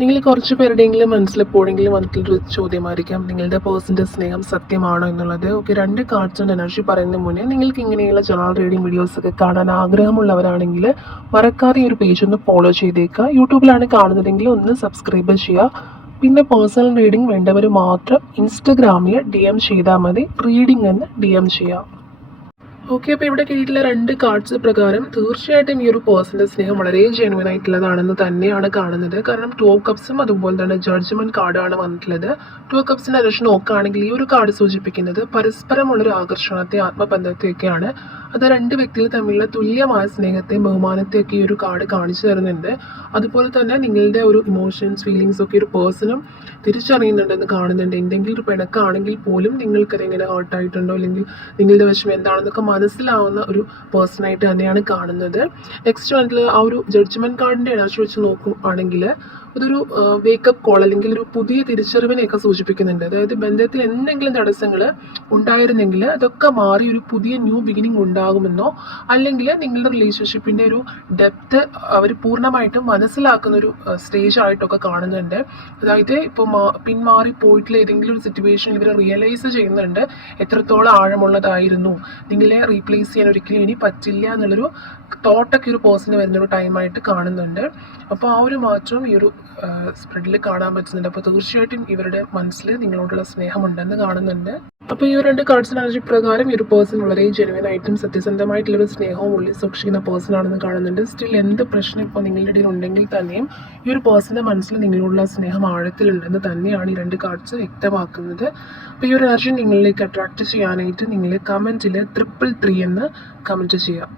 നിങ്ങൾ കുറച്ച് പേരുടെയെങ്കിലും മനസ്സിലെപ്പോഴെങ്കിലും വന്നിട്ടുള്ളൊരു ചോദ്യമായിരിക്കാം, നിങ്ങളുടെ പേഴ്സൻ്റെ സ്നേഹം സത്യമാണോ എന്നുള്ളത്. ഓക്കെ, 2 കാർഡ്സ് ആൻഡ് എനർജി പറയുന്നതിന് മുന്നേ നിങ്ങൾക്ക് ഇങ്ങനെയുള്ള ജനറൽ റീഡിംഗ് വീഡിയോസൊക്കെ കാണാൻ ആഗ്രഹമുള്ളവരാണെങ്കിൽ മറക്കാതെ ഈ ഒരു പേജ് ഒന്ന് ഫോളോ ചെയ്തേക്കുക. യൂട്യൂബിലാണ് കാണുന്നതെങ്കിൽ ഒന്ന് സബ്സ്ക്രൈബ് ചെയ്യുക. പിന്നെ പേഴ്സണൽ റീഡിംഗ് വേണ്ടവർ മാത്രം ഇൻസ്റ്റഗ്രാമിൽ DM ചെയ്താൽ മതി, റീഡിംഗ് എന്ന് DM ചെയ്യാം. ഓക്കെ, അപ്പോൾ ഇവിടെ കിട്ടിയിട്ടുള്ള 2 കാർഡ്സ് പ്രകാരം തീർച്ചയായിട്ടും ഈ ഒരു പേഴ്സൻ്റെ സ്നേഹം വളരെ ജെനുവൻ ആയിട്ടുള്ളതാണെന്ന് തന്നെയാണ് കാണുന്നത്. കാരണം 2 ഓഫ് കപ്സും അതുപോലെ തന്നെ ജഡ്ജ്മെൻറ്റ് കാർഡാണ് വന്നിട്ടുള്ളത്. 2 ഓഫ് കപ്സിൻ്റെ അഡീഷൻ നോക്കുകയാണെങ്കിൽ ഈ ഒരു കാർഡ് സൂചിപ്പിക്കുന്നത് പരസ്പരമുള്ളൊരു ആകർഷണത്തെ, ആത്മബന്ധത്തെയൊക്കെയാണ്. അത് 2 വ്യക്തികൾ തമ്മിലുള്ള തുല്യമായ സ്നേഹത്തെയും ബഹുമാനത്തെയൊക്കെ ഈ ഒരു കാർഡ് കാണിച്ചു തരുന്നുണ്ട്. അതുപോലെ തന്നെ നിങ്ങളുടെ ഒരു ഇമോഷൻസ്, ഫീലിങ്സ് ഒക്കെ ഒരു പേഴ്സണും തിരിച്ചറിയുന്നുണ്ടെന്ന് കാണുന്നുണ്ട്. എന്തെങ്കിലും ഒരു പിണക്കാണെങ്കിൽ പോലും നിങ്ങൾക്കത് എങ്ങനെ ഹേർട്ടായിട്ടുണ്ടോ അല്ലെങ്കിൽ നിങ്ങളുടെ വിഷമം എന്താണെന്നൊക്കെ മനസ്സിലാവുന്ന ഒരു പേഴ്സണായിട്ട് തന്നെയാണ് കാണുന്നത്. നെക്സ്റ്റ് വന്നിട്ട് ആ ഒരു ജഡ്ജ്മെൻറ്റ് കാർഡിൻ്റെ എനർജി വെച്ച് നോക്കുകയാണെങ്കിൽ അതൊരു വേക്കപ്പ് കോൾ അല്ലെങ്കിൽ ഒരു പുതിയ തിരിച്ചറിവിനെയൊക്കെ സൂചിപ്പിക്കുന്നുണ്ട്. അതായത് ബന്ധത്തിൽ എന്തെങ്കിലും തടസ്സങ്ങൾ ഉണ്ടായിരുന്നെങ്കിൽ അതൊക്കെ മാറി ഒരു പുതിയ ന്യൂ ബിഗിനിങ് ഉണ്ടാകുമെന്നോ, അല്ലെങ്കിൽ നിങ്ങളുടെ റിലേഷൻഷിപ്പിൻ്റെ ഒരു ഡെപ്ത് അവർ പൂർണ്ണമായിട്ടും മനസ്സിലാക്കുന്ന ഒരു സ്റ്റേജ് ആയിട്ടൊക്കെ കാണുന്നുണ്ട്. അതായത് ഇപ്പോൾ പിന്മാറി പോയിട്ടുള്ള ഏതെങ്കിലും ഒരു സിറ്റുവേഷൻ ഇവർ റിയലൈസ് ചെയ്യുന്നുണ്ട് എത്രത്തോളം ആഴമുള്ളതായിരുന്നു, നിങ്ങളെ റീപ്ലേസ് ചെയ്യാൻ ഒരിക്കലും ഇനി പറ്റില്ല എന്നുള്ളൊരു തോട്ടൊക്കെ ഒരു പേഴ്സണ് വരുന്നൊരു ടൈമായിട്ട് കാണുന്നുണ്ട്. അപ്പോൾ ആ ഒരു മാറ്റം ഈ ഒരു സ്പ്രെഡിൽ കാണാൻ പറ്റുന്നുണ്ട്. അപ്പോൾ തീർച്ചയായിട്ടും ഇവരുടെ മനസ്സിൽ നിങ്ങളോടുള്ള സ്നേഹമുണ്ടെന്ന് കാണുന്നുണ്ട്. അപ്പോൾ ഈ 2 കാർഡ്സിൻ്റെ എനർജി പ്രകാരം ഈ ഒരു പേഴ്സൺ വളരെ ജെനുവൻ ആയിട്ടും സത്യസന്ധമായിട്ടുള്ളൊരു സ്നേഹവും ഉള്ളിൽ സൂക്ഷിക്കുന്ന പേഴ്സൺ ആണെന്ന് കാണുന്നുണ്ട്. സ്റ്റിൽ എന്ത് പ്രശ്നം ഇപ്പോൾ നിങ്ങളുടെ ഇടയിൽ ഉണ്ടെങ്കിൽ തന്നെയും ഈ ഒരു പേഴ്സൻ്റെ മനസ്സിൽ നിങ്ങളോടുള്ള സ്നേഹം ആഴത്തിലുണ്ടെന്ന് തന്നെയാണ് ഈ 2 കാർഡ്സ് വ്യക്തമാക്കുന്നത്. അപ്പോൾ ഈ ഒരു എനർജി നിങ്ങളിലേക്ക് അട്രാക്റ്റ് ചെയ്യാനായിട്ട് നിങ്ങൾ കമൻറ്റിൽ 333 എന്ന് കമൻറ്റ് ചെയ്യാം.